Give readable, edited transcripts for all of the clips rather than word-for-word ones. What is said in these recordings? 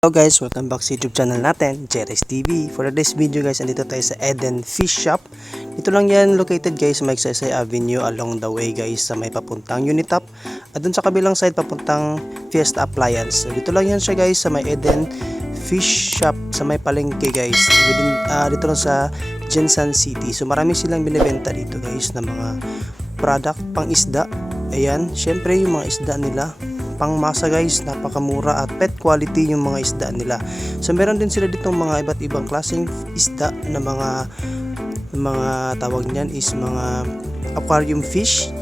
Hello guys, welcome back sa YouTube channel natin, Jerry's TV. For today's video guys, andito tayo sa Eden Fish Shop. Dito lang yan located guys sa Magsaysay Avenue along the way guys sa may papuntang Unitop. At dun sa kabilang side papuntang Fiesta Appliance. So, dito lang yan siya guys sa may Eden Fish Shop sa may palengke guys. Dito lang sa Jensan City. So marami silang binibenta dito guys na mga product pang isda. Ayan, syempre yung mga isda nila pangmasa guys, napakamura at pet quality yung mga isda nila. So meron din sila ditong mga iba't ibang klaseng isda na mga tawag niyan is mga aquarium fish.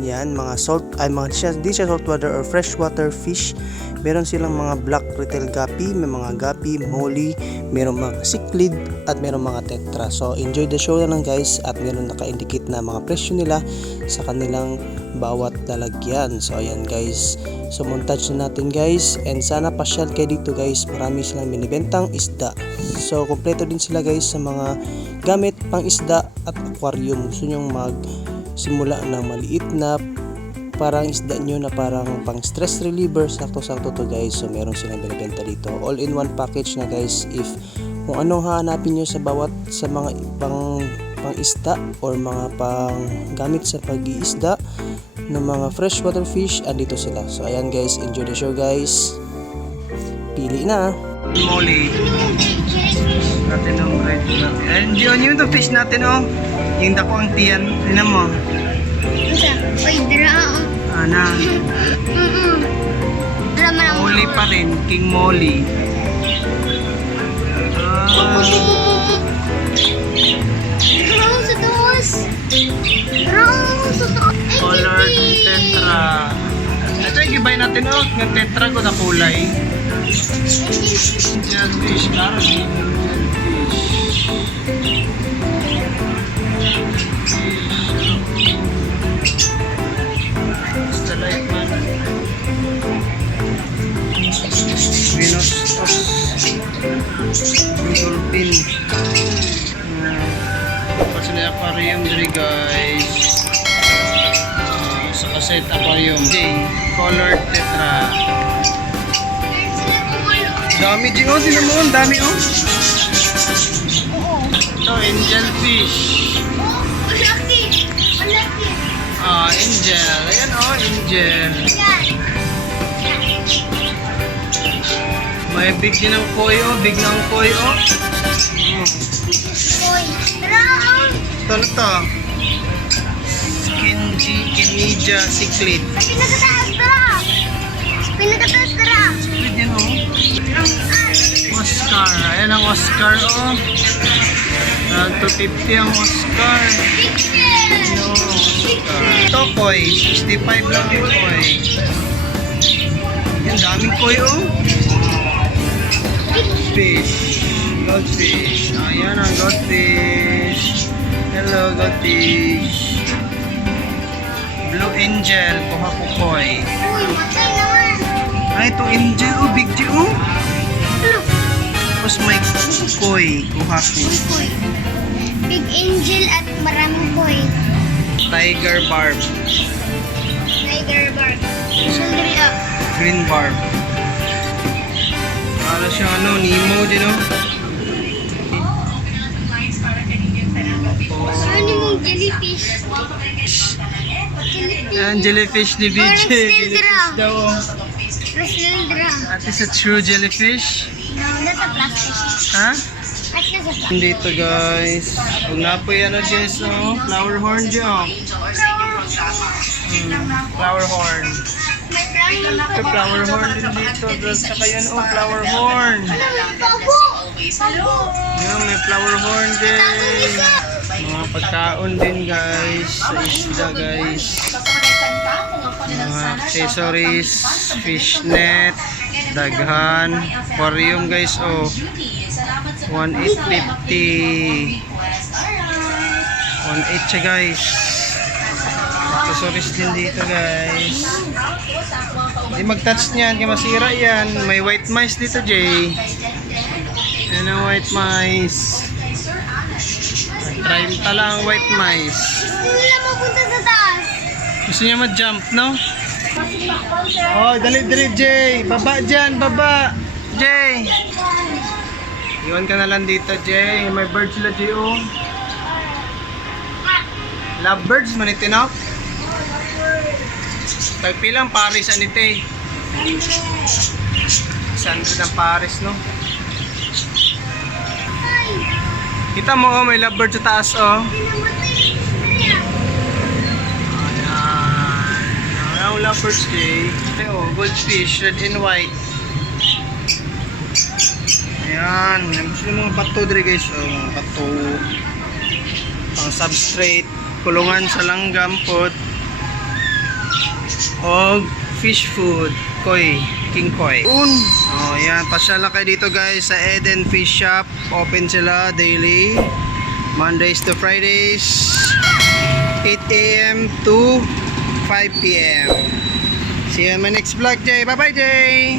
Yan, mga di siya saltwater or freshwater fish. Meron silang mga black retail guppy, may mga guppy, molly, meron mga cichlid at meron mga tetra. So enjoy the show na lang guys, at meron naka-indicate na mga presyo nila sa kanilang bawat lalagyan. So ayan guys, so montage na natin guys, and sana pasyal kayo dito guys, marami silang binibentang isda. So kompleto din sila guys sa mga gamit pang isda at aquarium. Gusto nyong simula ng maliit na parang isda nyo na parang pang stress reliever, sakto-sakto to guys. So meron silang binibenta dito, all in one package na guys. If kung anong hahanapin nyo sa mga pang isda or mga pang gamit sa pag-iisda ng mga freshwater fish, andito sila. So ayan guys, enjoy the show guys, pili na. Molly natin ang red natin, and yun yung fish natin yung dako ang tiyan, tinan mo. Oy, dra. Ana. Molly pa rin, King Molly. Color tetra. Ito yung gibay natin ng tetra ko na kulay. Yan fish, claro. Dolphin. Kasi na aquarium diri guys. Sa cassette aquarium. Colored tetra. Dami din tinan mo, dami Ito angel fish. Angel. Ayan angel. May big din ng koi big ng koi Ito na to. Kinija cichlid. Pinagataas tara. Cichlid yan Oscar. Ayan ang Oscar $250 ang Oscar. Ito koi. 65 lang yung koi. Yan daming koi Fish, goldfish. Ayan ang goldfish. Hello goldfish. Blue angel, kuha ko koi. Uy, matay naman. Ay, itong angel, big G Tapos may koi, kuha ko. Big angel at maraming koi. Tiger barb. Tiger barb. Sundri Green barb. Para siya Nemo din Ano mong jellyfish? Yan, jellyfish ni BJ. Jellyfish daw Roslindra. At is a true jellyfish? No, nasa plastic. Ha? At nasa plastic. Dito guys, kung napoy guys, flower horn dyan. Flower horn. May brown Ito, flower horn din dito. Doon sa kayo flower horn. Bago! Yan, may flower horn din. Mga pagkaon din guys, sa isda guys. Mga accessories, fish net, daghan, aquarium guys 1,850. 1,800 siya guys. Accessories din dito guys. Hindi mag-touch niyan, kaya masira yan. May white mice dito Jay. Yan ang white mice. Try tala ang white mice. Hindi na mapunta sa taas. Gusto niya mag-jump, no? Oh, dali, Jay. Baba dyan, baba. Jay! Iwan ka na lang dito, Jay. May bird sila, Jay, oh. Lovebirds, maniti, no? Tagpilang Paris, anite. 100 ang Paris, no? Kita mo, oh, may lovebird sa taas, oh. Ayan. Ang lovebirds, Jay. Oh, goldfish, red and white. Ayan, gusto yung mga pato dito guys, oh, mga pato pang substrate, kulungan sa langgam pod o fish food, koi, king koi. Oh, ayan, pasyala kayo dito guys sa Eden Fish Shop. Open sila daily, Mondays to Fridays, 8 AM to 5 PM. See you in my next vlog, Jay. Bye bye, Jay.